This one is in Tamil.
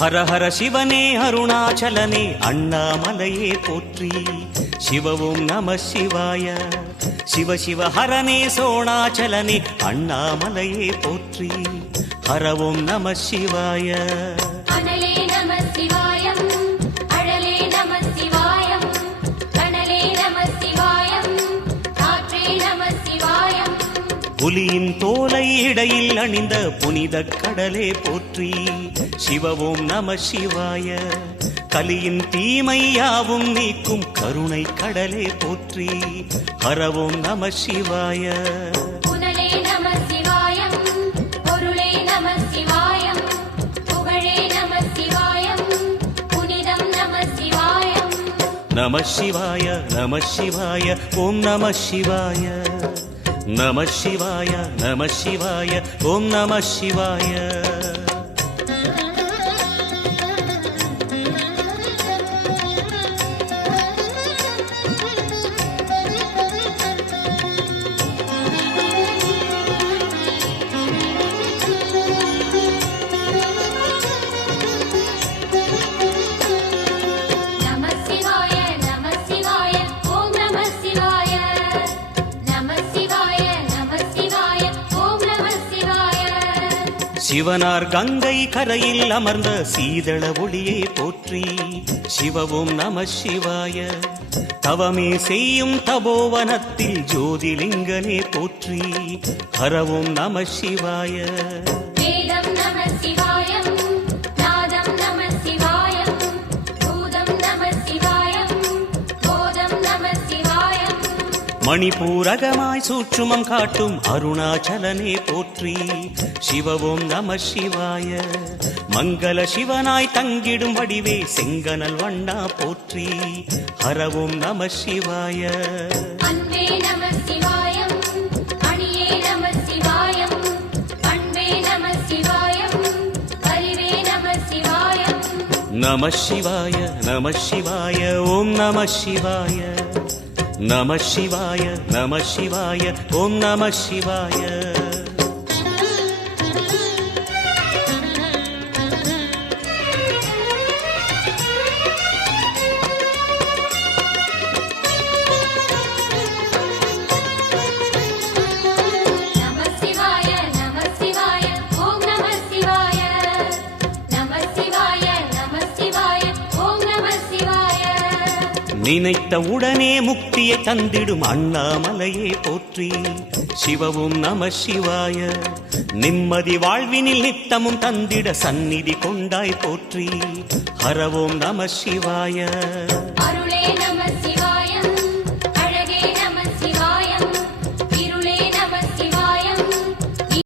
ஹர ஹர சிவனே அருணாச்சலனே அண்ணாமலையே போற்றி. சிவவும் நம சிவாய. சிவ சிவ ஹரனே சோணாச்சலனே அண்ணாமலையே போற்றி. ஹரவும் நம சிவாய. அனலே நம சிவாயம், அழலே நம சிவாயம், கனலே நம சிவாயம், காற்றே நம சிவாயம். புலியின் தோலை இடையில் அணிந்த புனித கடலே போற்றி. சிவவும் நம சிவாய. கலியின் தீமையாவும் நீக்கும் கருணை கடலே போற்றி. ஹரவும் நம சிவாய. புனலே நம சிவாயம், பொருளே நம சிவாயம், புகழே நம சிவாயம், புனிதம் நம சிவாயம். நம சிவாய நம சிவாய ஓம் நம சிவாய. நம சிவாய நம சிவாய ஓம் நம சிவாய. நம சிவாய நம சிவாய ஓம் நம சிவாய. நம சிவாய நம சிவாய ஓம் நம சிவாய. சிவனார் கங்கை கரையில் அமர்ந்த சீதள ஒளியே போற்றி. சிவவும் நம சிவாய. தவமே செய்யும் தபோவனத்தில் ஜோதிலிங்கனே போற்றி. ஹரவும் நம சிவாய. வேதம் நம சிவாயம், நாதம் நம சிவாயம், பூதம் நம சிவாயம், போதம் நம சிவாயம். மணிபூரகமாய் சூட்சுமம் காட்டும் அருணாச்சலனே போற்றி. சிவவும் நம சிவாய. மங்கள சிவனாய் தங்கிடும் வடிவே செங்கனல் வண்ணா போற்றி. ஹரவும் நம சிவாய. அன்பே நம சிவாயம், அணியே நம சிவாயம், பண்பே நம சிவாயம், அறிவே நம சிவாயம். நம சிவாய நம சிவாய ஓம் நம சிவாய. நம சிவாய நம சிவாய ஓம் நம சிவாய. நம சிவாய நம சிவாய ஓம் நம சிவாய. நம சிவாய நம சிவாய ஓம் நம சிவாய. நினைத்த உடனே முக்தியை தந்திடும் அண்ணாமலையே போற்றி. சிவவும் நம சிவாய. நிம்மதி வாழ்வினில் நித்தமும் தந்திட சந்நிதி கொண்டாய் போற்றி. ஹரவோம் நம சிவாய. அருளே நம சிவாய.